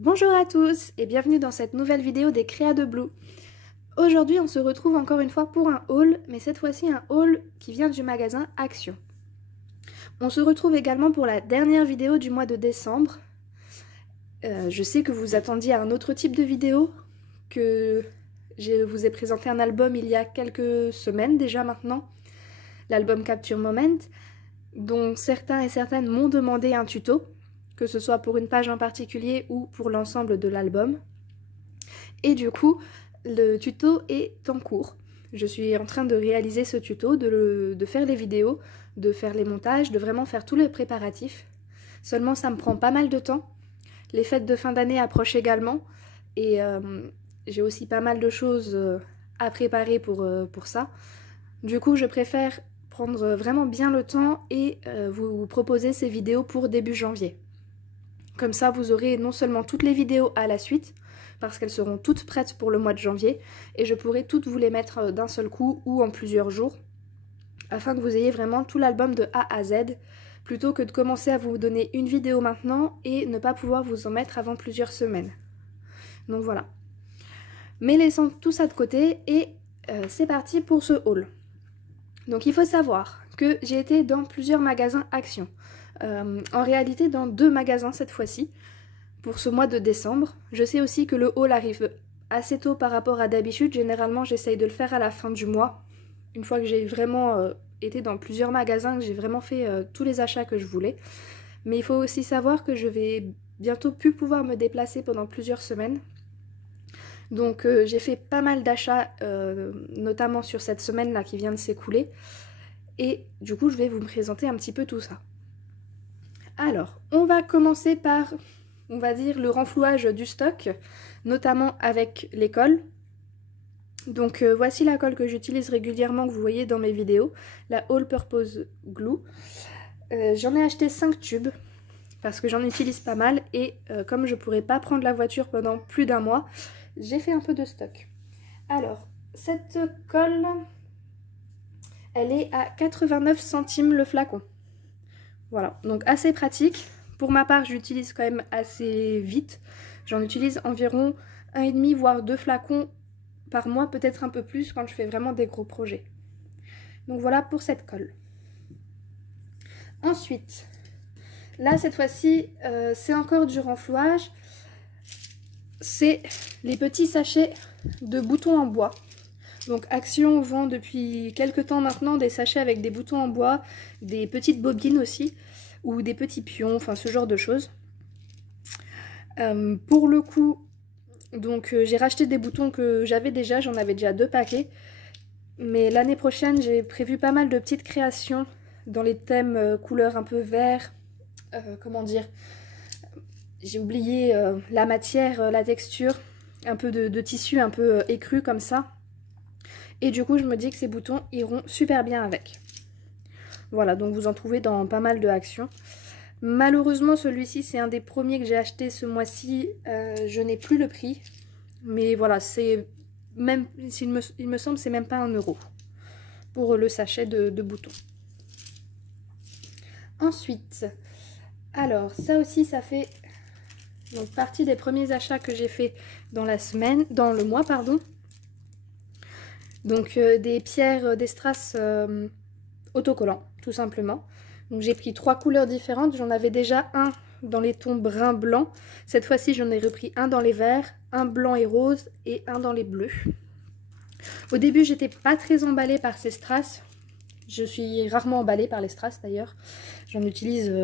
Bonjour à tous et bienvenue dans cette nouvelle vidéo des Créas de Blue. Aujourd'hui on se retrouve encore une fois pour un haul, mais cette fois-ci un haul qui vient du magasin Action. On se retrouve également pour la dernière vidéo du mois de décembre. Je sais que vous attendiez un autre type de vidéo, que je vous ai présenté un album il y a quelques semaines déjà maintenant, l'album Capture Moment, dont certains et certaines m'ont demandé un tuto, que ce soit pour une page en particulier ou pour l'ensemble de l'album. Et du coup, le tuto est en cours. Je suis en train de réaliser ce tuto, de faire les vidéos, de faire les montages, de vraiment faire tous les préparatifs. Seulement, ça me prend pas mal de temps. Les fêtes de fin d'année approchent également et j'ai aussi pas mal de choses à préparer pour ça. Du coup, je préfère prendre vraiment bien le temps et vous proposer ces vidéos pour début janvier. Comme ça, vous aurez non seulement toutes les vidéos à la suite, parce qu'elles seront toutes prêtes pour le mois de janvier, et je pourrai toutes vous les mettre d'un seul coup ou en plusieurs jours, afin que vous ayez vraiment tout l'album de A à Z, plutôt que de commencer à vous donner une vidéo maintenant et ne pas pouvoir vous en mettre avant plusieurs semaines. Donc voilà. Mais laissons tout ça de côté et c'est parti pour ce haul. Donc il faut savoir que j'ai été dans plusieurs magasins Action. En réalité dans 2 magasins cette fois-ci, pour ce mois de décembre. Je sais aussi que le haul arrive assez tôt par rapport à d'habitude. Généralement j'essaye de le faire à la fin du mois, une fois que j'ai vraiment été dans plusieurs magasins, que j'ai vraiment fait tous les achats que je voulais. Mais il faut aussi savoir que je vais bientôt plus pouvoir me déplacer pendant plusieurs semaines. Donc j'ai fait pas mal d'achats, notamment sur cette semaine-là qui vient de s'écouler. Et du coup je vais vous présenter un petit peu tout ça. Alors, on va commencer par, on va dire, le renflouage du stock, notamment avec les colles. Donc voici la colle que j'utilise régulièrement, que vous voyez dans mes vidéos, la All Purpose Glue. J'en ai acheté 5 tubes, parce que j'en utilise pas mal, et comme je pourrais pas prendre la voiture pendant plus d'un mois, j'ai fait un peu de stock. Alors, cette colle, elle est à 89 centimes le flacon. Voilà, donc assez pratique. Pour ma part, j'utilise quand même assez vite. J'en utilise environ 1,5 voire 2 flacons par mois, peut-être un peu plus quand je fais vraiment des gros projets. Donc voilà pour cette colle. Ensuite, là cette fois-ci, c'est encore du renflouage. C'est les petits sachets de boutons en bois. Donc Action vend depuis quelques temps maintenant des sachets avec des boutons en bois, des petites bobines aussi, ou des petits pions, enfin ce genre de choses. Pour le coup, donc j'ai racheté des boutons que j'avais déjà, j'en avais déjà 2 paquets. Mais l'année prochaine, j'ai prévu pas mal de petites créations dans les thèmes couleurs un peu vert, comment dire, j'ai oublié la matière, la texture, un peu de tissu un peu écru comme ça. Et du coup, je me dis que ces boutons iront super bien avec. Voilà, donc vous en trouvez dans pas mal de Action. Malheureusement, celui-ci, c'est un des premiers que j'ai acheté ce mois-ci. Je n'ai plus le prix. Mais voilà, c'est même, il me semble, c'est même pas 1 € pour le sachet de boutons. Ensuite, alors, ça aussi, ça fait donc partie des premiers achats que j'ai fait dans la semaine, dans le mois, pardon. Donc des pierres, des strass autocollants, tout simplement. Donc j'ai pris 3 couleurs différentes. J'en avais déjà un dans les tons brun blanc. Cette fois-ci, j'en ai repris un dans les verts, un blanc et rose et un dans les bleus. Au début, j'étais pas très emballée par ces strass. Je suis rarement emballée par les strass d'ailleurs. J'en utilise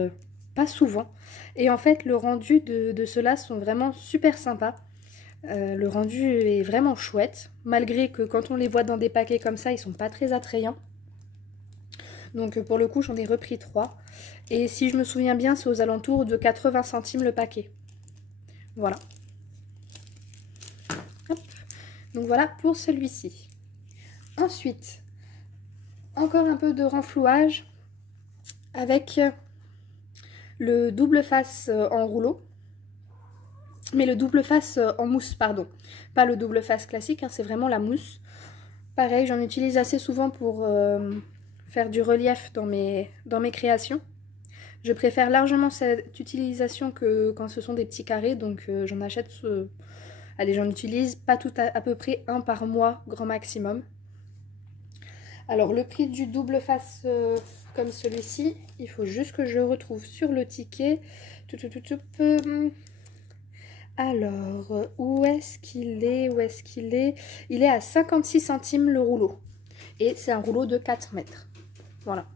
pas souvent. Et en fait, le rendu de ceux-là sont vraiment super sympas. Le rendu est vraiment chouette, malgré que quand on les voit dans des paquets comme ça, ils sont pas très attrayants. Donc pour le coup, j'en ai repris 3. Et si je me souviens bien, c'est aux alentours de 80 centimes le paquet. Voilà. Hop. Donc voilà pour celui-ci. Ensuite, encore un peu de renflouage avec le double face en rouleau. Mais le double face en mousse, pardon. Pas le double face classique, hein, c'est vraiment la mousse. Pareil, j'en utilise assez souvent pour faire du relief dans mes créations. Je préfère largement cette utilisation que quand ce sont des petits carrés, donc j'en achète, allez, j'en utilise pas tout à peu près un par mois, grand maximum. Alors le prix du double face comme celui-ci, il faut juste que je le retrouve sur le ticket. Alors, où est-ce qu'il est? Où est-ce qu'il est? Il est à 56 centimes le rouleau. Et c'est un rouleau de 4 mètres. Voilà.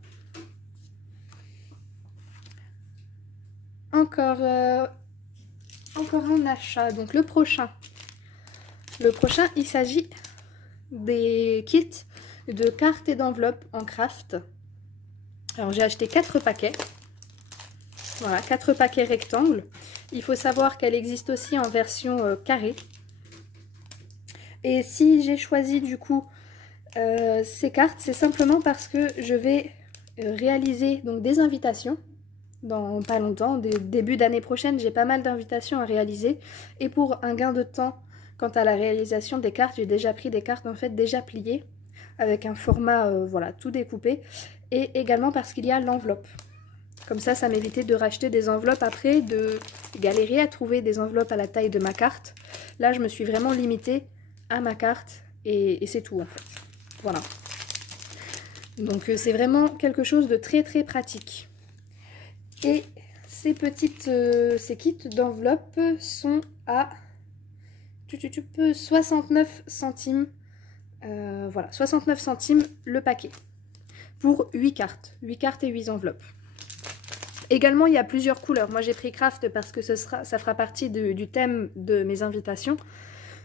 Encore un achat. Donc le prochain, il s'agit des kits de cartes et d'enveloppes en craft. Alors j'ai acheté 4 paquets. Voilà, 4 paquets rectangles. Il faut savoir qu'elle existe aussi en version carrée. Et si j'ai choisi du coup ces cartes, c'est simplement parce que je vais réaliser donc des invitations dans pas longtemps, début d'année prochaine. J'ai pas mal d'invitations à réaliser. Et pour un gain de temps, quant à la réalisation des cartes, j'ai déjà pris des cartes en fait déjà pliées, avec un format voilà, tout découpé. Et également parce qu'il y a l'enveloppe. Comme ça m'évitait de racheter des enveloppes après, de galérer à trouver des enveloppes à la taille de ma carte. Là, je me suis vraiment limitée à ma carte et c'est tout en fait. Voilà. Donc c'est vraiment quelque chose de très très pratique. Et ces kits d'enveloppes sont à 69 centimes. Voilà, 69 centimes le paquet. Pour 8 cartes. 8 cartes et 8 enveloppes. Également, il y a plusieurs couleurs. Moi, j'ai pris craft parce que ça fera partie du thème de mes invitations.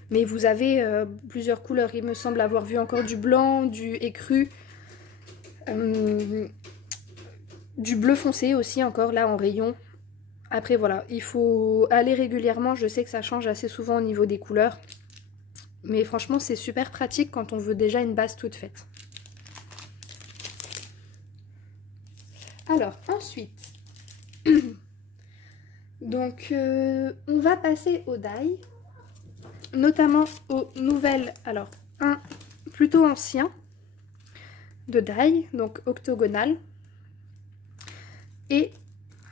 Mais vous avez plusieurs couleurs. Il me semble avoir vu encore du blanc, du écru, du bleu foncé aussi encore là en rayon. Après, voilà, il faut aller régulièrement. Je sais que ça change assez souvent au niveau des couleurs. Mais franchement, c'est super pratique quand on veut déjà une base toute faite. Alors, ensuite... Donc on va passer au die, notamment aux nouvelles, alors un plutôt ancien de die, donc octogonal, et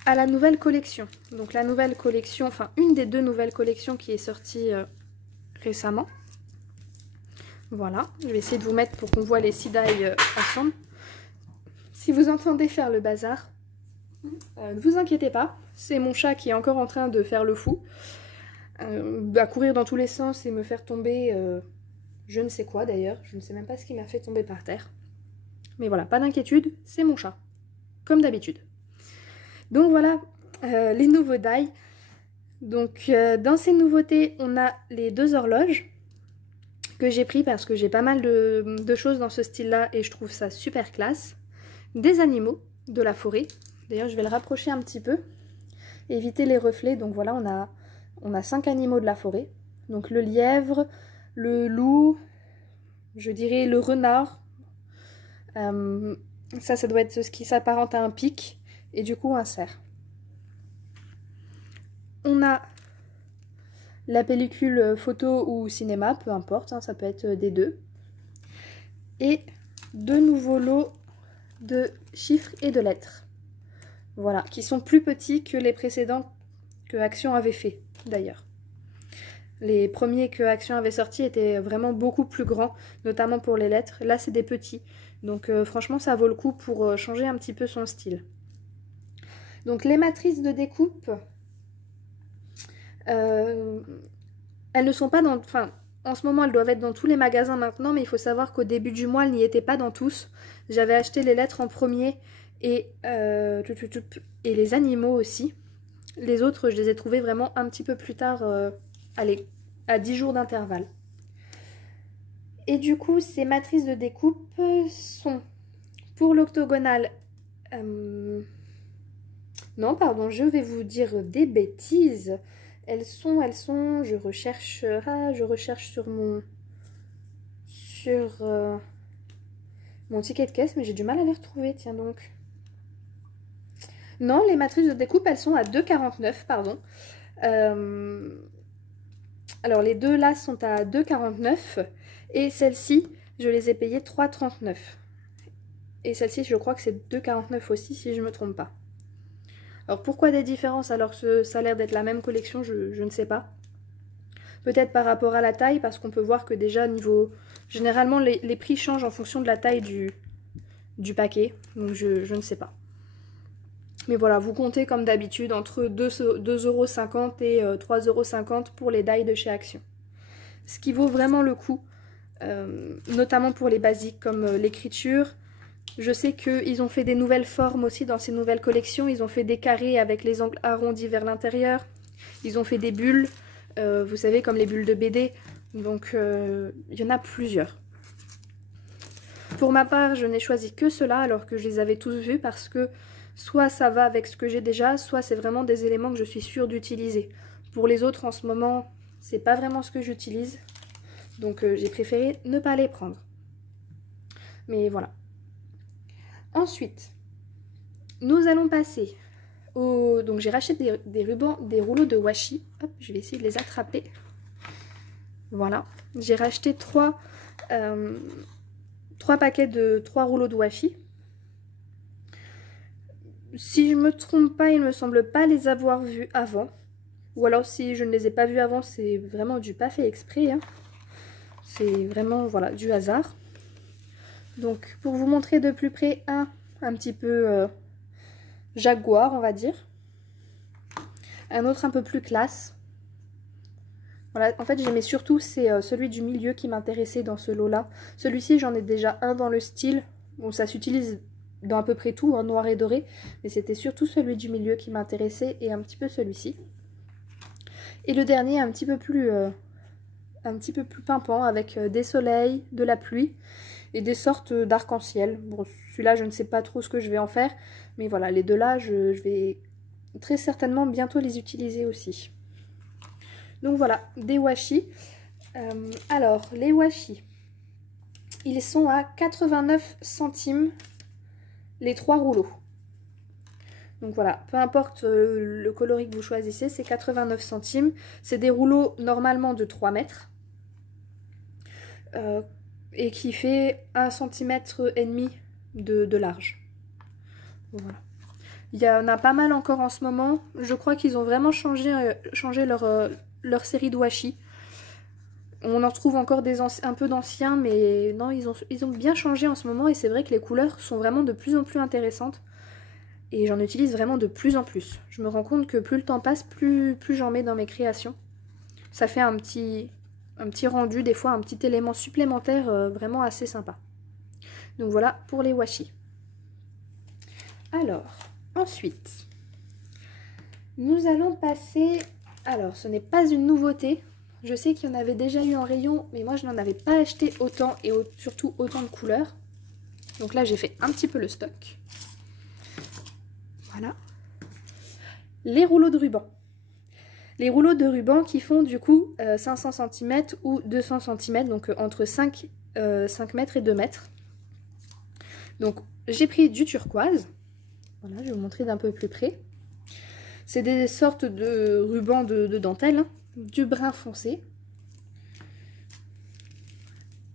à la nouvelle collection. Donc la nouvelle collection, enfin une des 2 nouvelles collections qui est sortie récemment. Voilà, je vais essayer de vous mettre pour qu'on voit les 6 die ensemble. Si vous entendez faire le bazar, ne vous inquiétez pas, c'est mon chat qui est encore en train de faire le fou, à courir dans tous les sens et me faire tomber, je ne sais quoi d'ailleurs, je ne sais même pas ce qui m'a fait tomber par terre. Mais voilà, pas d'inquiétude, c'est mon chat, comme d'habitude. Donc voilà, les nouveaux die. Donc dans ces nouveautés, on a les 2 horloges que j'ai pris parce que j'ai pas mal de choses dans ce style-là et je trouve ça super classe. Des animaux de la forêt. D'ailleurs, je vais le rapprocher un petit peu, éviter les reflets. Donc voilà, on a 5 animaux de la forêt. Donc le lièvre, le loup, je dirais le renard. Ça doit être ce qui s'apparente à un pic et du coup un cerf. On a la pellicule photo ou cinéma, peu importe, hein, ça peut être des 2. Et 2 nouveaux lots de chiffres et de lettres. Voilà, qui sont plus petits que les précédents que Action avait fait, d'ailleurs. Les premiers que Action avait sortis étaient vraiment beaucoup plus grands, notamment pour les lettres. Là, c'est des petits. Donc, franchement, ça vaut le coup pour changer un petit peu son style. Donc, les matrices de découpe, elles ne sont pas dans... Enfin, en ce moment, elles doivent être dans tous les magasins maintenant, mais il faut savoir qu'au début du mois, elles n'y étaient pas dans tous. J'avais acheté les lettres en premier et les animaux aussi. Les autres, je les ai trouvés vraiment un petit peu plus tard, allez, à 10 jours d'intervalle. Et du coup, ces matrices de découpe sont pour l'octogonal... Non, pardon, je vais vous dire des bêtises. Elles sont, je recherche sur mon ticket de caisse, mais j'ai du mal à les retrouver, tiens donc. Non, les matrices de découpe, elles sont à 2,49, pardon. Alors, les 2 là sont à 2,49 et celles-ci, je les ai payées 3,39. Et celle-ci, je crois que c'est 2,49 aussi, si je ne me trompe pas. Alors pourquoi des différences alors que ça a l'air d'être la même collection, je ne sais pas. Peut-être par rapport à la taille, parce qu'on peut voir que déjà niveau... Généralement les prix changent en fonction de la taille du paquet, donc je ne sais pas. Mais voilà, vous comptez comme d'habitude entre 2,50 € et 3,50 € pour les die de chez Action. Ce qui vaut vraiment le coup, notamment pour les basiques comme l'écriture. Je sais qu'ils ont fait des nouvelles formes aussi dans ces nouvelles collections. Ils ont fait des carrés avec les angles arrondis vers l'intérieur. Ils ont fait des bulles, vous savez, comme les bulles de BD. Donc, il y en a plusieurs. Pour ma part, je n'ai choisi que ceux-là alors que je les avais tous vus parce que soit ça va avec ce que j'ai déjà, soit c'est vraiment des éléments que je suis sûre d'utiliser. Pour les autres, en ce moment, c'est pas vraiment ce que j'utilise. Donc, j'ai préféré ne pas les prendre. Mais voilà. Ensuite, nous allons passer au... Donc j'ai racheté des rubans, des rouleaux de washi. Hop, je vais essayer de les attraper. Voilà. J'ai racheté 3 paquets de 3 rouleaux de washi. Si je me trompe pas, il me semble pas les avoir vus avant. Ou alors si je ne les ai pas vus avant, c'est vraiment du pas fait exprès. Hein. C'est vraiment, voilà, du hasard. Donc pour vous montrer de plus près un petit peu jaguar on va dire. Un autre un peu plus classe. Voilà, en fait j'aimais surtout c'est celui du milieu qui m'intéressait dans ce lot là. Celui-ci j'en ai déjà un dans le style. Bon ça s'utilise dans à peu près tout, hein, noir et doré. Mais c'était surtout celui du milieu qui m'intéressait et un petit peu celui-ci. Et le dernier un petit peu plus pimpant avec des soleils, de la pluie. Et des sortes d'arc-en-ciel. Bon, celui-là, je ne sais pas trop ce que je vais en faire. Mais voilà, les deux là, je vais très certainement bientôt les utiliser aussi. Donc voilà, des washi. Alors, les washi, ils sont à 89 centimes les 3 rouleaux. Donc voilà, peu importe le coloris que vous choisissez, c'est 89 centimes. C'est des rouleaux normalement de 3 mètres. Et qui fait 1,5 cm de large. Voilà. Il y en a pas mal encore en ce moment. Je crois qu'ils ont vraiment changé leur série de washi. On en retrouve encore un peu d'anciens, mais non, ils ont bien changé en ce moment. Et c'est vrai que les couleurs sont vraiment de plus en plus intéressantes. Et j'en utilise vraiment de plus en plus. Je me rends compte que plus le temps passe, plus j'en mets dans mes créations. Ça fait un petit rendu, des fois un petit élément supplémentaire vraiment assez sympa. Donc voilà pour les washi. Alors, ensuite, nous allons passer... Alors, ce n'est pas une nouveauté. Je sais qu'il y en avait déjà eu en rayon, mais moi je n'en avais pas acheté autant et surtout autant de couleurs. Donc là, j'ai fait un petit peu le stock. Voilà. Les rouleaux de ruban. Les rouleaux de ruban qui font du coup 500 cm ou 200 cm, donc entre 5 mètres et 2 mètres. Donc j'ai pris du turquoise. Voilà, je vais vous montrer d'un peu plus près. C'est des sortes de rubans de dentelle, hein, du brun foncé.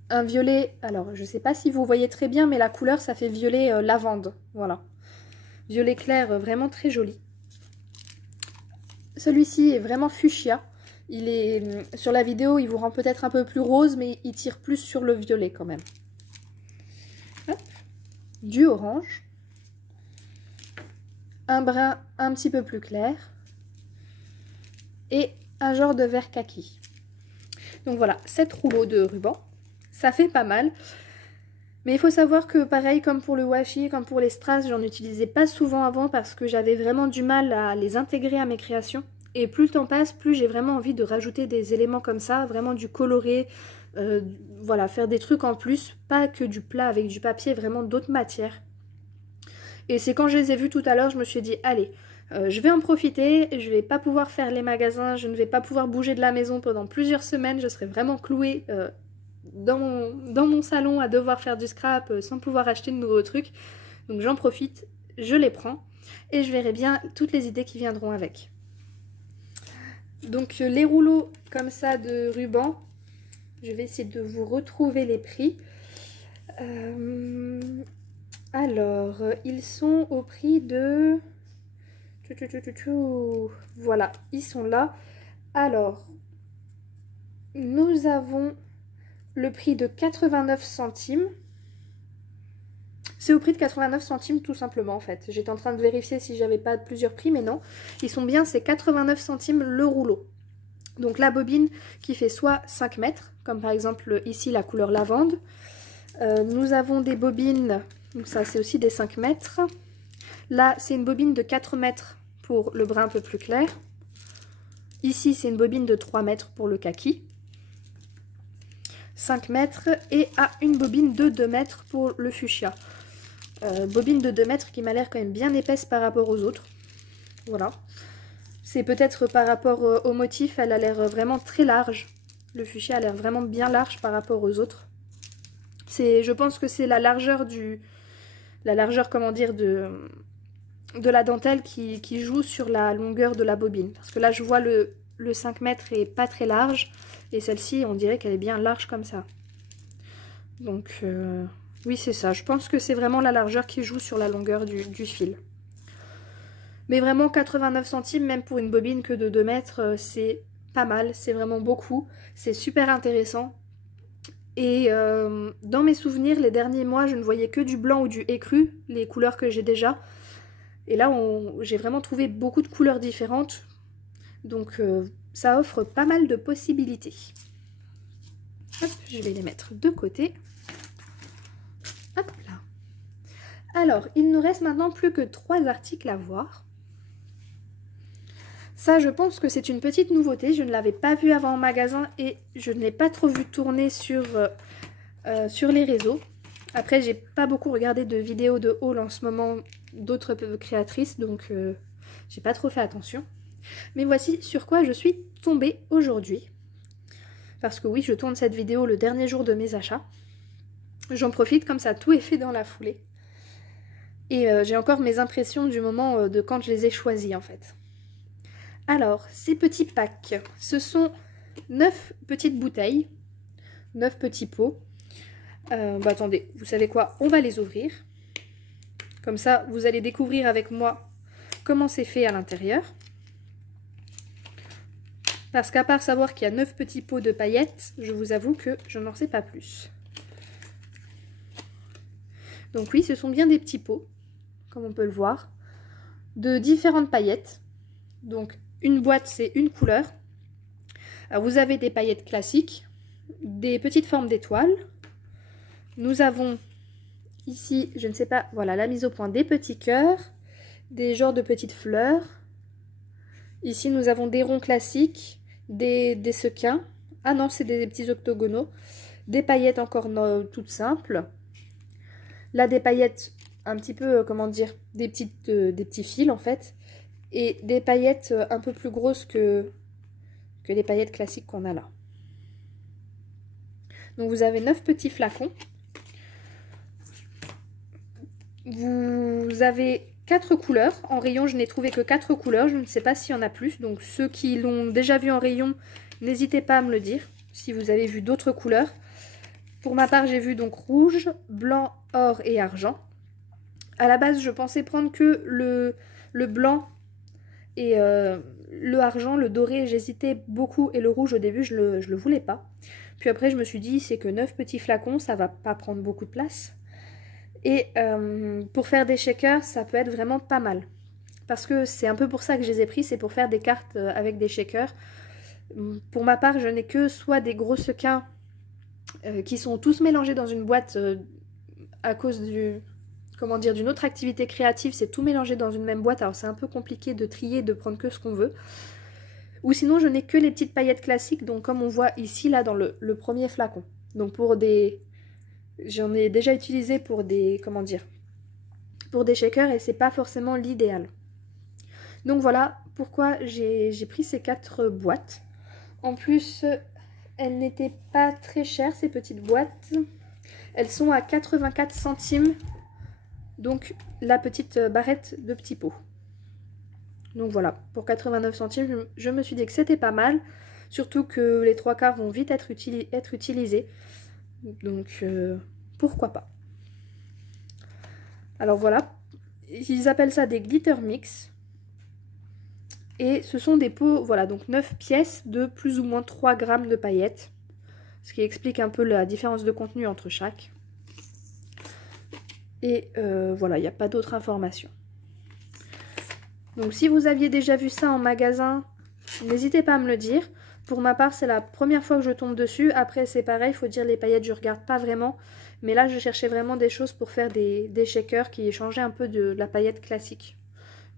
Un violet, alors je ne sais pas si vous voyez très bien, mais la couleur ça fait violet lavande. Voilà. Violet clair, vraiment très joli. Celui-ci est vraiment fuchsia. Il est sur la vidéo, il vous rend peut-être un peu plus rose, mais il tire plus sur le violet quand même. Hop. Du orange. Un brun un petit peu plus clair. Et un genre de vert kaki. Donc voilà, 7 rouleaux de ruban. Ça fait pas mal. Mais il faut savoir que pareil comme pour le washi, comme pour les strass, j'en utilisais pas souvent avant parce que j'avais vraiment du mal à les intégrer à mes créations. Et plus le temps passe, plus j'ai vraiment envie de rajouter des éléments comme ça, vraiment du coloré, voilà, faire des trucs en plus, pas que du plat avec du papier, vraiment d'autres matières. Et c'est quand je les ai vus tout à l'heure, je me suis dit, allez, je vais en profiter, je vais pas pouvoir faire les magasins, je ne vais pas pouvoir bouger de la maison pendant plusieurs semaines, je serai vraiment clouée dans mon salon à devoir faire du scrap sans pouvoir acheter de nouveaux trucs. Donc j'en profite, je les prends et je verrai bien toutes les idées qui viendront avec. Donc les rouleaux comme ça de ruban, je vais essayer de vous retrouver les prix. Alors, ils sont au prix de Voilà, ils sont là. Alors, nous avons le prix de 89 centimes. C'est au prix de 89 centimes tout simplement en fait. J'étais en train de vérifier si j'avais pas plusieurs prix, mais non. Ils sont bien, c'est 89 centimes le rouleau. Donc la bobine qui fait soit 5 mètres, comme par exemple ici la couleur lavande. Nous avons des bobines, donc ça c'est aussi des 5 mètres. Là c'est une bobine de 4 mètres pour le brun un peu plus clair. Ici c'est une bobine de 3 mètres pour le kaki. 5 mètres et une bobine de 2 mètres pour le fuchsia. Bobine de 2 mètres qui m'a l'air quand même bien épaisse par rapport aux autres. Voilà. C'est peut-être par rapport au motif, elle a l'air vraiment très large. Le fuchsia a l'air vraiment bien large par rapport aux autres. Je pense que c'est la largeur comment dire, de la dentelle qui joue sur la longueur de la bobine. Parce que là, je vois le 5 mètres est pas très large. Et celle-ci, on dirait qu'elle est bien large comme ça. Donc, oui, c'est ça. Je pense que c'est vraiment la largeur qui joue sur la longueur du fil. Mais vraiment, 89 centimes, même pour une bobine que de 2 mètres, c'est pas mal. C'est vraiment beaucoup. C'est super intéressant. Et dans mes souvenirs, les derniers mois, je ne voyais que du blanc ou du écru, les couleurs que j'ai déjà. Et là, j'ai vraiment trouvé beaucoup de couleurs différentes. Donc, ça offre pas mal de possibilités. Hop, je vais les mettre de côté. Hop là. Alors, il nous reste maintenant plus que 3 articles à voir. Ça, je pense que c'est une petite nouveauté. Je ne l'avais pas vu avant en magasin et je ne l'ai pas trop vu tourner sur les réseaux. Après, j'ai pas beaucoup regardé de vidéos de haul en ce moment d'autres créatrices, donc j'ai pas trop fait attention. Mais voici sur quoi je suis tombée aujourd'hui. Parce que oui, je tourne cette vidéo le dernier jour de mes achats. J'en profite, comme ça tout est fait dans la foulée. Et j'ai encore mes impressions du moment de quand je les ai choisis en fait. Alors, ces petits packs, ce sont 9 petites bouteilles, 9 petits pots. Attendez, vous savez quoi? On va les ouvrir. Comme ça, vous allez découvrir avec moi comment c'est fait à l'intérieur. Parce qu'à part savoir qu'il y a 9 petits pots de paillettes, je vous avoue que je n'en sais pas plus. Donc oui, ce sont bien des petits pots, comme on peut le voir, de différentes paillettes. Donc une boîte, c'est une couleur. Alors, vous avez des paillettes classiques, des petites formes d'étoiles. Nous avons ici, je ne sais pas, voilà, la mise au point des petits cœurs, des genres de petites fleurs. Ici, nous avons des ronds classiques, des sequins. Ah non, c'est des petits octogonaux. Des paillettes encore toutes simples. Là, des paillettes un petit peu, comment dire, des petits fils en fait. Et des paillettes un peu plus grosses que les paillettes classiques qu'on a là. Donc vous avez 9 petits flacons. Vous avez 4 couleurs. En rayon, je n'ai trouvé que 4 couleurs. Je ne sais pas s'il y en a plus. Donc ceux qui l'ont déjà vu en rayon, n'hésitez pas à me le dire si vous avez vu d'autres couleurs. Pour ma part, j'ai vu donc rouge, blanc, or et argent. À la base, je pensais prendre que le blanc et le argent, le doré, j'hésitais beaucoup. Et le rouge, au début, je le voulais pas. Puis après, je me suis dit, c'est que 9 petits flacons, ça va pas prendre beaucoup de place. Et pour faire des shakers, ça peut être vraiment pas mal. Parce que c'est un peu pour ça que je les ai pris, c'est pour faire des cartes avec des shakers. Pour ma part, je n'ai que soit des gros sequins qui sont tous mélangés dans une boîte à cause d'une autre activité créative, c'est tout mélangé dans une même boîte, alors c'est un peu compliqué de trier, de prendre que ce qu'on veut. Ou sinon, je n'ai que les petites paillettes classiques, donc comme on voit ici, là, dans le premier flacon. Donc pour des... J'en ai déjà utilisé pour des... Comment dire? Pour des shakers et c'est pas forcément l'idéal. Donc voilà pourquoi j'ai pris ces 4 boîtes. En plus, elles n'étaient pas très chères, ces petites boîtes. Elles sont à 84 centimes. Donc la petite barrette de petits pots. Donc voilà, pour 89 centimes, je me suis dit que c'était pas mal. Surtout que les 3/4 vont vite être utilisés. Donc pourquoi pas. Alors voilà, ils appellent ça des glitter mix. Et ce sont des pots, voilà, donc 9 pièces de plus ou moins 3 grammes de paillettes. Ce qui explique un peu la différence de contenu entre chaque. Et voilà, il n'y a pas d'autres informations. Donc si vous aviez déjà vu ça en magasin, n'hésitez pas à me le dire. Pour ma part, c'est la première fois que je tombe dessus. Après, c'est pareil, il faut dire les paillettes, je regarde pas vraiment. Mais là, je cherchais vraiment des choses pour faire des shakers qui changeaient un peu de la paillette classique.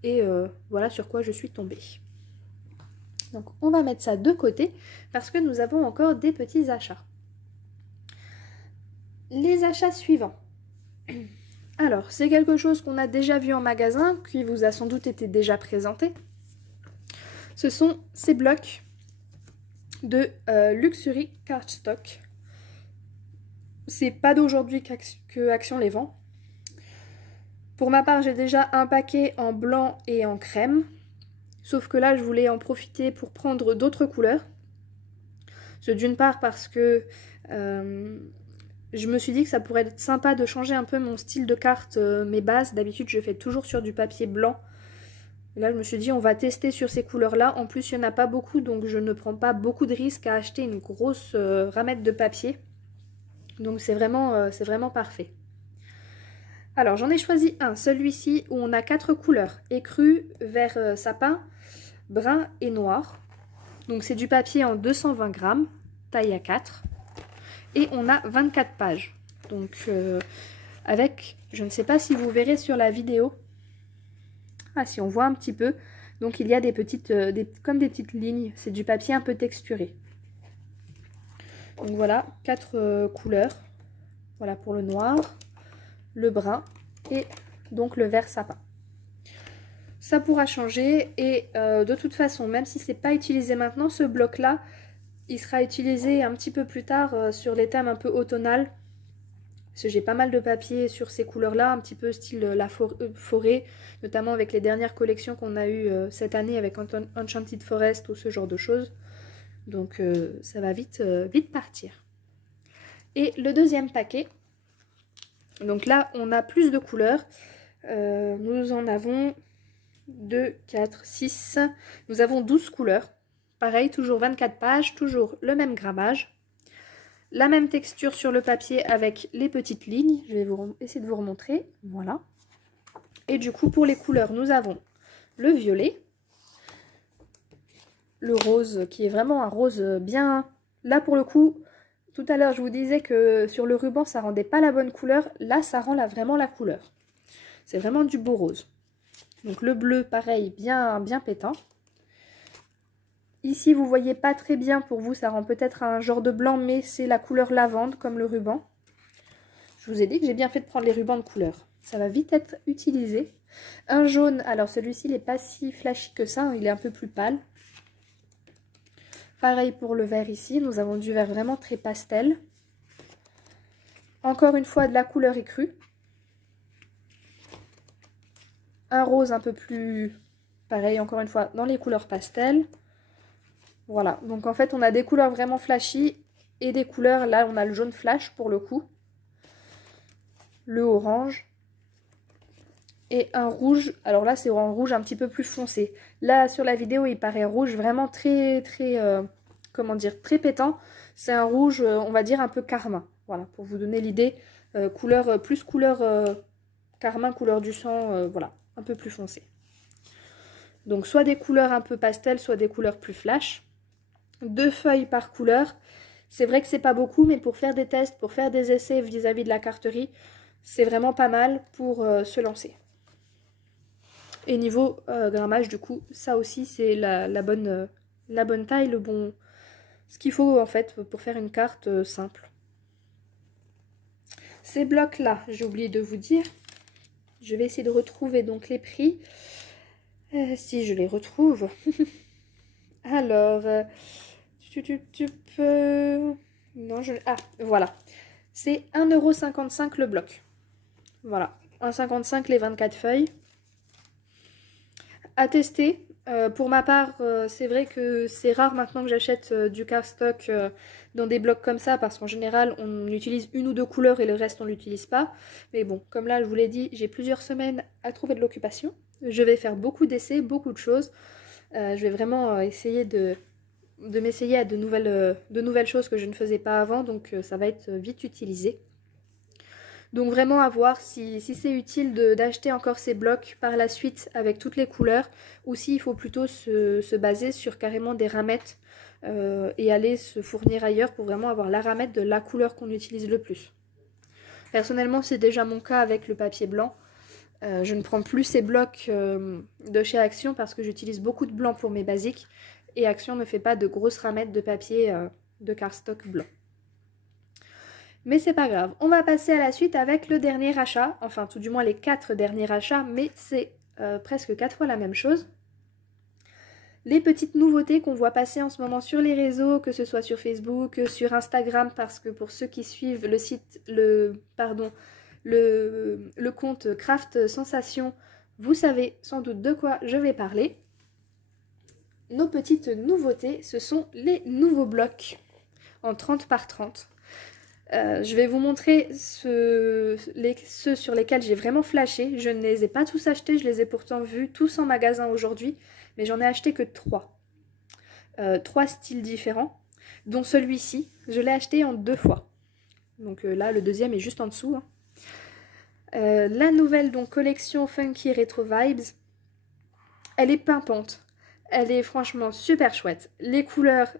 Et voilà sur quoi je suis tombée. Donc on va mettre ça de côté parce que nous avons encore des petits achats. Les achats suivants. Alors, c'est quelque chose qu'on a déjà vu en magasin, qui vous a sans doute été déjà présenté. Ce sont ces blocs de Luxury Cardstock. C'est pas d'aujourd'hui que Action les vend. Pour ma part, j'ai déjà un paquet en blanc et en crème. Sauf que là, je voulais en profiter pour prendre d'autres couleurs. D'une part parce que je me suis dit que ça pourrait être sympa de changer un peu mon style de carte, mes bases. D'habitude, je fais toujours sur du papier blanc. Et là, je me suis dit, on va tester sur ces couleurs-là. En plus, il n'y en a pas beaucoup, donc je ne prends pas beaucoup de risques à acheter une grosse ramette de papier. Donc, c'est vraiment parfait. Alors, j'en ai choisi un, celui-ci, où on a 4 couleurs. Écru, vert sapin, brun et noir. Donc, c'est du papier en 220 grammes, taille A4. Et on a 24 pages. Donc, avec, je ne sais pas si vous verrez sur la vidéo. Ah, si on voit un petit peu. Donc, il y a des petites, comme des petites lignes. C'est du papier un peu texturé. Donc, voilà, 4 couleurs. Voilà pour le noir, le brun et donc le vert sapin. Ça pourra changer et de toute façon, même si c'est pas utilisé maintenant, ce bloc-là, il sera utilisé un petit peu plus tard sur les thèmes un peu automnal. Parce que j'ai pas mal de papier sur ces couleurs-là, un petit peu style la forêt, notamment avec les dernières collections qu'on a eues cette année avec Enchanted Forest ou ce genre de choses. Donc ça va vite partir. Et le deuxième paquet, donc là on a plus de couleurs, nous en avons 2, 4, 6, nous avons 12 couleurs, pareil, toujours 24 pages, toujours le même grammage, la même texture sur le papier avec les petites lignes, je vais essayer de vous remontrer, voilà. Et du coup pour les couleurs nous avons le violet, le rose qui est vraiment un rose bien, là pour le coup. Tout à l'heure, je vous disais que sur le ruban, ça rendait pas la bonne couleur. Là, ça rend vraiment la couleur. C'est vraiment du beau rose. Donc le bleu, pareil, bien pétant. Ici, vous voyez pas très bien pour vous. Ça rend peut-être un genre de blanc, mais c'est la couleur lavande, comme le ruban. Je vous ai dit que j'ai bien fait de prendre les rubans de couleur. Ça va vite être utilisé. Un jaune, alors celui-ci, il n'est pas si flashy que ça. Hein, il est un peu plus pâle. Pareil pour le vert ici, nous avons du vert vraiment très pastel. Encore une fois de la couleur écrue. Un rose un peu plus pareil, encore une fois, dans les couleurs pastel. Voilà, donc en fait on a des couleurs vraiment flashy et des couleurs, là on a le jaune flash pour le coup. Le orange. Et un rouge, alors là c'est un rouge un petit peu plus foncé. Là sur la vidéo il paraît rouge vraiment très comment dire, très pétant. C'est un rouge on va dire un peu carmin. Voilà, pour vous donner l'idée, couleur carmin, couleur du sang, voilà, un peu plus foncé. Donc soit des couleurs un peu pastel, soit des couleurs plus flash. 2 feuilles par couleur. C'est vrai que c'est pas beaucoup, mais pour faire des tests, pour faire des essais vis-à-vis de la carterie, c'est vraiment pas mal pour se lancer. Et niveau grammage, du coup, ça aussi c'est la bonne taille, ce qu'il faut en fait pour faire une carte simple. Ces blocs là, j'ai oublié de vous dire, je vais essayer de retrouver donc les prix, si je les retrouve. Alors, non, ah, voilà, c'est 1,55 € le bloc. Voilà, 1,55 € les 24 feuilles. À tester. Pour ma part, c'est vrai que c'est rare maintenant que j'achète du cardstock dans des blocs comme ça, parce qu'en général, on utilise 1 ou 2 couleurs et le reste, on ne l'utilise pas. Mais bon, comme là, je vous l'ai dit, j'ai plusieurs semaines à trouver de l'occupation. Je vais faire beaucoup d'essais, beaucoup de choses. Je vais vraiment essayer de m'essayer à de nouvelles choses que je ne faisais pas avant, donc ça va être vite utilisé. Donc vraiment à voir si c'est utile d'acheter encore ces blocs par la suite avec toutes les couleurs, ou s'il faut plutôt se baser sur carrément des ramettes et aller se fournir ailleurs pour vraiment avoir la ramette de la couleur qu'on utilise le plus. Personnellement, c'est déjà mon cas avec le papier blanc. Je ne prends plus ces blocs de chez Action parce que j'utilise beaucoup de blanc pour mes basiques et Action ne fait pas de grosses ramettes de papier de cardstock blanc. Mais c'est pas grave, on va passer à la suite avec le dernier achat, enfin tout du moins les 4 derniers achats, mais c'est presque 4 fois la même chose. Les petites nouveautés qu'on voit passer en ce moment sur les réseaux, que ce soit sur Facebook, sur Instagram, parce que pour ceux qui suivent le compte Craft Sensation, vous savez sans doute de quoi je vais parler. Nos petites nouveautés, ce sont les nouveaux blocs en 30 par 30. Je vais vous montrer ceux sur lesquels j'ai vraiment flashé. Je ne les ai pas tous achetés, je les ai pourtant vus tous en magasin aujourd'hui, mais j'en ai acheté que 3. 3 styles différents, dont celui-ci, je l'ai acheté en 2 fois. Donc là, le deuxième est juste en dessous. Hein. La nouvelle donc collection Funky Retro Vibes, elle est pimpante. Elle est franchement super chouette. Les couleurs...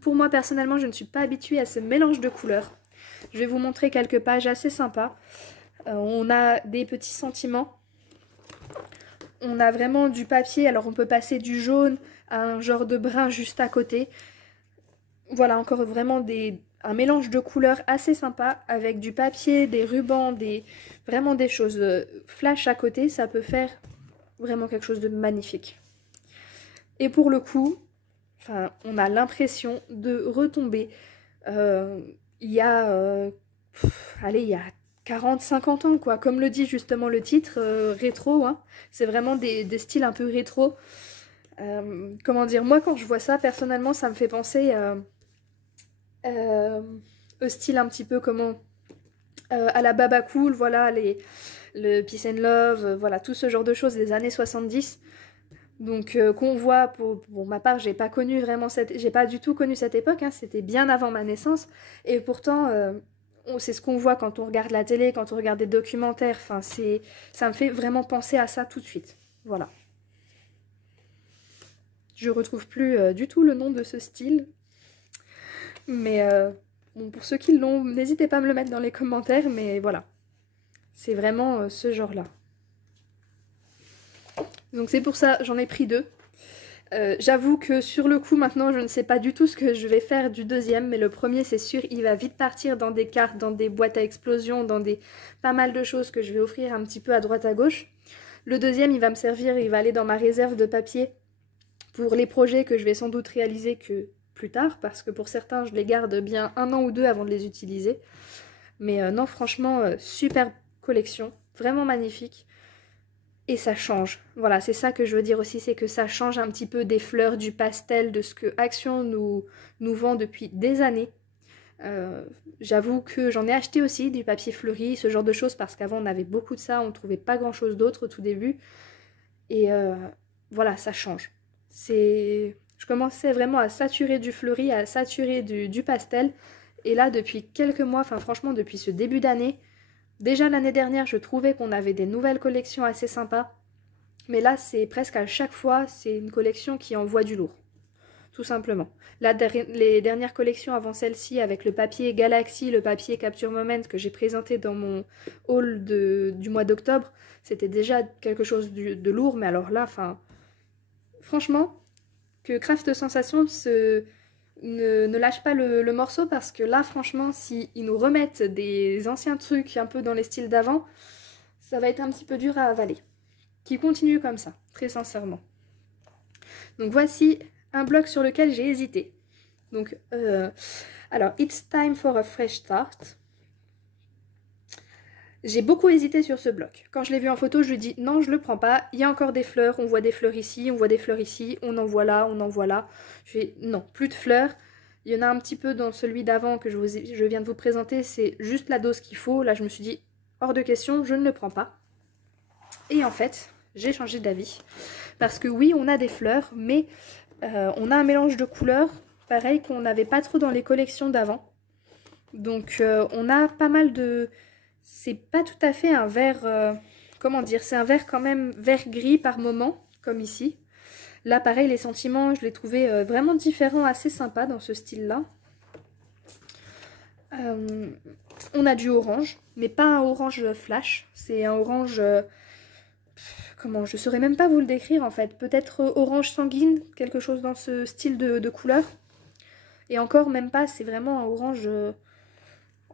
pour moi personnellement, je ne suis pas habituée à ce mélange de couleurs. Je vais vous montrer quelques pages assez sympas. On a des petits sentiments. On a vraiment du papier, alors on peut passer du jaune à un genre de brun juste à côté. Voilà, encore vraiment un mélange de couleurs assez sympa avec du papier, des rubans, vraiment des choses flash à côté. Ça peut faire vraiment quelque chose de magnifique. Et pour le coup... Enfin, on a l'impression de retomber il y a 40-50 ans, quoi. Comme le dit justement le titre, rétro, hein. C'est vraiment des styles un peu rétro. Comment dire, moi quand je vois ça, personnellement, ça me fait penser au style un petit peu à la Baba Cool, voilà, le Peace and Love, voilà, tout ce genre de choses des années 70. Donc qu'on voit, pour ma part, j'ai pas du tout connu cette époque, hein, c'était bien avant ma naissance, et pourtant c'est ce qu'on voit quand on regarde la télé, quand on regarde des documentaires, enfin ça me fait vraiment penser à ça tout de suite, voilà. Je retrouve plus du tout le nom de ce style, mais bon, pour ceux qui l'ont, n'hésitez pas à me le mettre dans les commentaires, mais voilà, c'est vraiment ce genre-là. Donc c'est pour ça, j'en ai pris 2. J'avoue que sur le coup maintenant je ne sais pas du tout ce que je vais faire du deuxième, mais le premier c'est sûr il va vite partir dans des cartes, dans des boîtes à explosion, dans pas mal de choses que je vais offrir un petit peu à droite à gauche. Le deuxième il va me servir, il va aller dans ma réserve de papier pour les projets que je vais sans doute réaliser que plus tard, parce que pour certains je les garde bien 1 an ou 2 avant de les utiliser. Mais non, franchement, super collection, vraiment magnifique. Et ça change. Voilà, c'est ça que je veux dire aussi, c'est que ça change un petit peu des fleurs, du pastel, de ce que Action nous vend depuis des années. J'avoue que j'en ai acheté aussi, du papier fleuri, ce genre de choses, parce qu'avant on avait beaucoup de ça, on ne trouvait pas grand chose d'autre au tout début. Et voilà, ça change. Je commençais vraiment à saturer du fleuri, à saturer du pastel. Et là, depuis quelques mois, enfin franchement depuis ce début d'année, déjà l'année dernière, je trouvais qu'on avait des nouvelles collections assez sympas. Mais là, c'est presque à chaque fois, c'est une collection qui envoie du lourd. Tout simplement. Là, les dernières collections avant celle-ci, avec le papier Galaxy, le papier Capture Moment que j'ai présenté dans mon haul du mois d'octobre, c'était déjà quelque chose de lourd. Mais alors là, franchement, que Craft Sensation ne lâche pas le morceau, parce que là franchement s'ils nous remettent des anciens trucs un peu dans les styles d'avant, ça va être un petit peu dur à avaler. Qui continue comme ça, très sincèrement. Donc voici un bloc sur lequel j'ai hésité. Donc alors It's Time for a Fresh Start. J'ai beaucoup hésité sur ce bloc. Quand je l'ai vu en photo, je lui dis non, je le prends pas. Il y a encore des fleurs, on voit des fleurs ici, on voit des fleurs ici, on en voit là, on en voit là. Je fais non, plus de fleurs. Il y en a un petit peu dans celui d'avant que je viens de vous présenter, c'est juste la dose qu'il faut. Là, je me suis dit hors de question, je ne le prends pas. Et en fait, j'ai changé d'avis. Parce que oui, on a des fleurs, mais on a un mélange de couleurs, pareil qu'on n'avait pas trop dans les collections d'avant. Donc on a pas mal de... C'est pas tout à fait un vert... comment dire? C'est un vert quand même vert-gris par moment, comme ici. Là, pareil, les sentiments, je les trouvais vraiment différents, assez sympas dans ce style-là. On a du orange, mais pas un orange flash. C'est un orange... comment? Je saurais même pas vous le décrire, en fait. Peut-être orange sanguine, quelque chose dans ce style de couleur. Et encore, même pas, c'est vraiment un orange...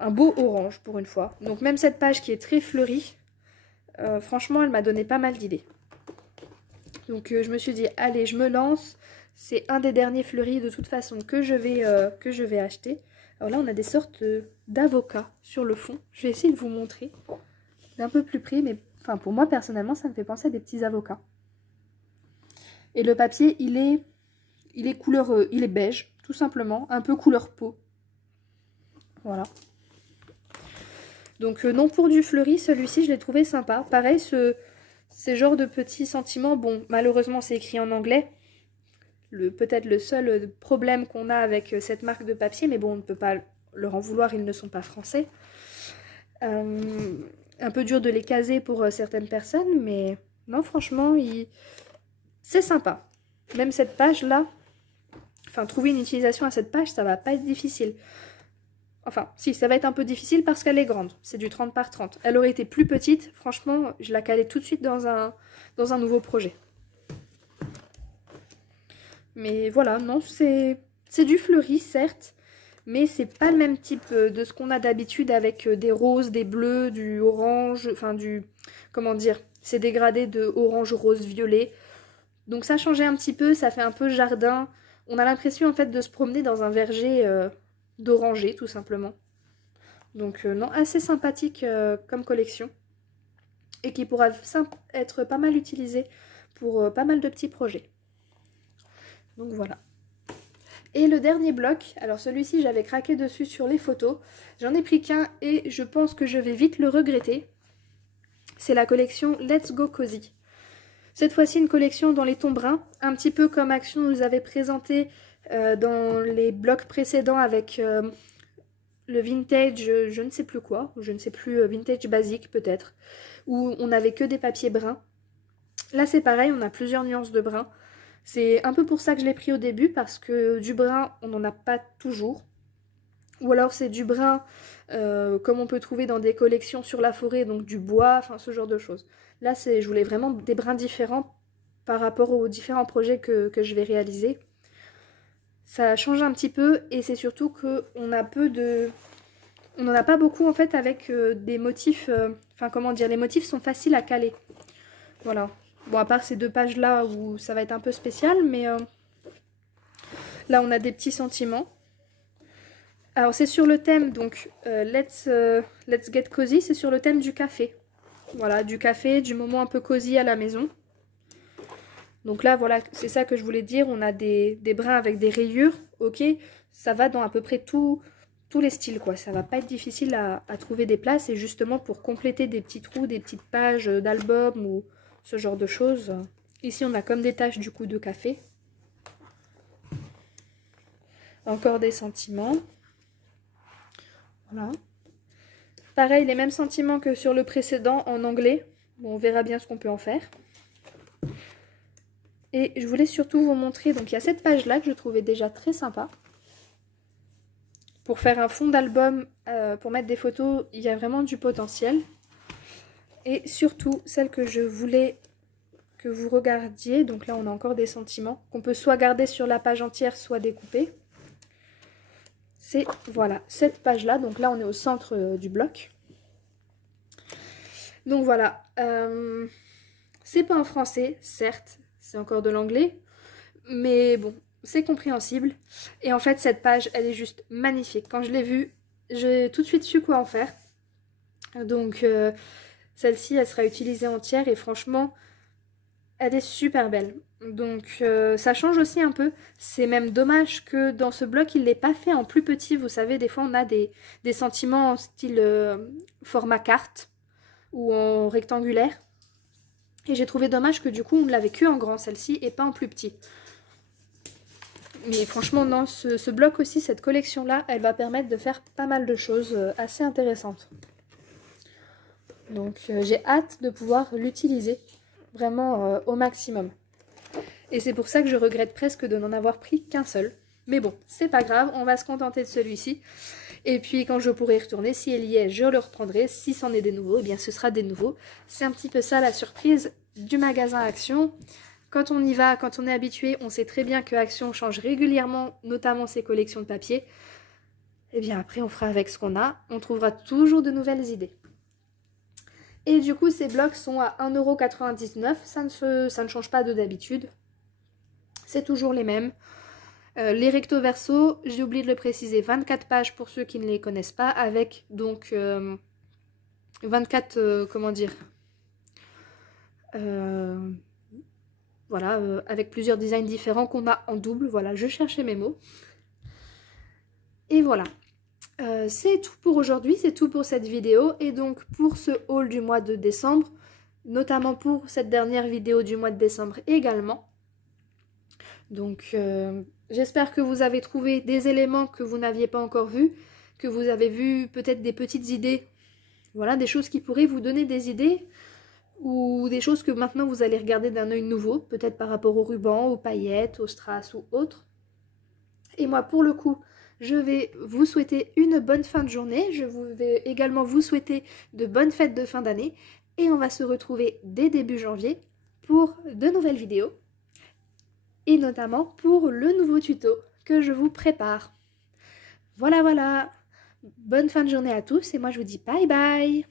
un beau orange, pour une fois. Donc même cette page qui est très fleurie, franchement, elle m'a donné pas mal d'idées. Donc je me suis dit, allez, je me lance. C'est un des derniers fleuris de toute façon que je vais acheter. Alors là, on a des sortes d'avocats sur le fond. Je vais essayer de vous montrer d'un peu plus près. Mais enfin, pour moi, personnellement, ça me fait penser à des petits avocats. Et le papier, il est couleur, il est beige, tout simplement. Un peu couleur peau. Voilà. Donc non pour du fleuri, celui-ci, je l'ai trouvé sympa. Pareil, ces genres de petits sentiments, bon, malheureusement c'est écrit en anglais. Peut-être le seul problème qu'on a avec cette marque de papier, mais bon, on ne peut pas leur en vouloir, ils ne sont pas français. Un peu dur de les caser pour certaines personnes, mais non, franchement, c'est sympa. Même cette page-là, enfin, trouver une utilisation à cette page, ça va pas être difficile. Enfin, si, ça va être un peu difficile parce qu'elle est grande. C'est du 30 par 30. Elle aurait été plus petite, franchement, je la calais tout de suite dans un nouveau projet. Mais voilà, non, c'est du fleuri, certes, mais c'est pas le même type de ce qu'on a d'habitude avec des roses, des bleus, du orange, enfin du... Comment dire? C'est dégradé de orange, rose, violet. Donc ça changeait un petit peu, ça fait un peu jardin. On a l'impression en fait de se promener dans un verger... d'oranger tout simplement. Donc non, assez sympathique comme collection et qui pourra être pas mal utilisé pour pas mal de petits projets. Donc voilà. Et le dernier bloc, alors celui-ci j'avais craqué dessus sur les photos, j'en ai pris qu'un et je pense que je vais vite le regretter. C'est la collection Let's Go Cozy. Cette fois-ci une collection dans les tons bruns, un petit peu comme Action nous avait présenté dans les blocs précédents avec le vintage, je ne sais plus quoi, je ne sais plus, vintage basique peut-être, où on n'avait que des papiers bruns. Là c'est pareil, on a plusieurs nuances de brun. C'est un peu pour ça que je l'ai pris au début, parce que du brun, on n'en a pas toujours. Ou alors c'est du brun comme on peut trouver dans des collections sur la forêt, donc du bois, enfin ce genre de choses. Là, je voulais vraiment des brins différents par rapport aux différents projets que je vais réaliser. Ça change un petit peu et c'est surtout qu'on a peu de... On n'en a pas beaucoup en fait avec des motifs... Enfin comment dire, les motifs sont faciles à caler. Voilà. Bon, à part ces deux pages là où ça va être un peu spécial, mais là on a des petits sentiments. Alors c'est sur le thème, donc Let's Get Cozy, c'est sur le thème du café. Voilà, du café, du moment un peu cosy à la maison. Donc là, voilà, c'est ça que je voulais dire. On a des brins avec des rayures, ok. Ça va dans à peu près tous les styles, quoi. Ça va pas être difficile à trouver des places. Et justement, pour compléter des petits trous, des petites pages d'albums ou ce genre de choses. Ici, on a comme des taches, du coup, de café. Encore des sentiments. Voilà. Pareil, les mêmes sentiments que sur le précédent en anglais. Bon, on verra bien ce qu'on peut en faire. Et je voulais surtout vous montrer, donc il y a cette page-là que je trouvais déjà très sympa. Pour faire un fond d'album, pour mettre des photos, il y a vraiment du potentiel. Et surtout, celle que je voulais que vous regardiez, donc là on a encore des sentiments, qu'on peut soit garder sur la page entière, soit découper. C'est, voilà, cette page-là, donc là on est au centre du bloc. Donc voilà, c'est pas en français, certes, c'est encore de l'anglais, mais bon, c'est compréhensible. Et en fait, cette page, elle est juste magnifique. Quand je l'ai vue, j'ai tout de suite su quoi en faire. Donc, celle-ci, elle sera utilisée entière et franchement, elle est super belle. Donc, ça change aussi un peu. C'est même dommage que dans ce bloc, il ne l'ait pas fait en plus petit. Vous savez, des fois, on a des sentiments en style format carte ou en rectangulaire. Et j'ai trouvé dommage que du coup on ne l'avait que en grand celle-ci et pas en plus petit. Mais franchement non, ce bloc aussi, cette collection là, elle va permettre de faire pas mal de choses assez intéressantes. Donc j'ai hâte de pouvoir l'utiliser vraiment au maximum. Et c'est pour ça que je regrette presque de n'en avoir pris qu'un seul. Mais bon, c'est pas grave, on va se contenter de celui-ci. Et puis quand je pourrai y retourner, si elle y est, je le reprendrai. Si c'en est des nouveaux, eh bien ce sera des nouveaux. C'est un petit peu ça la surprise du magasin Action. Quand on y va, quand on est habitué, on sait très bien que Action change régulièrement, notamment ses collections de papier. Et bien après, on fera avec ce qu'on a. On trouvera toujours de nouvelles idées. Et du coup, ces blocs sont à 1,99 €. Ça ne change pas de d'habitude. C'est toujours les mêmes. Les recto verso, j'ai oublié de le préciser, 24 pages pour ceux qui ne les connaissent pas, avec donc 24, comment dire, voilà, avec plusieurs designs différents qu'on a en double. Voilà, je cherchais mes mots. Et voilà. C'est tout pour aujourd'hui, c'est tout pour cette vidéo. Et donc pour ce haul du mois de décembre, notamment pour cette dernière vidéo du mois de décembre également. Donc j'espère que vous avez trouvé des éléments que vous n'aviez pas encore vus, que vous avez vu peut-être des petites idées, voilà, des choses qui pourraient vous donner des idées, ou des choses que maintenant vous allez regarder d'un œil nouveau, peut-être par rapport aux rubans, aux paillettes, aux strass ou autres. Et moi pour le coup, je vais vous souhaiter une bonne fin de journée, je vais également vous souhaiter de bonnes fêtes de fin d'année, et on va se retrouver dès début janvier pour de nouvelles vidéos. Et notamment pour le nouveau tuto que je vous prépare. Voilà, voilà. Bonne fin de journée à tous et moi je vous dis bye bye.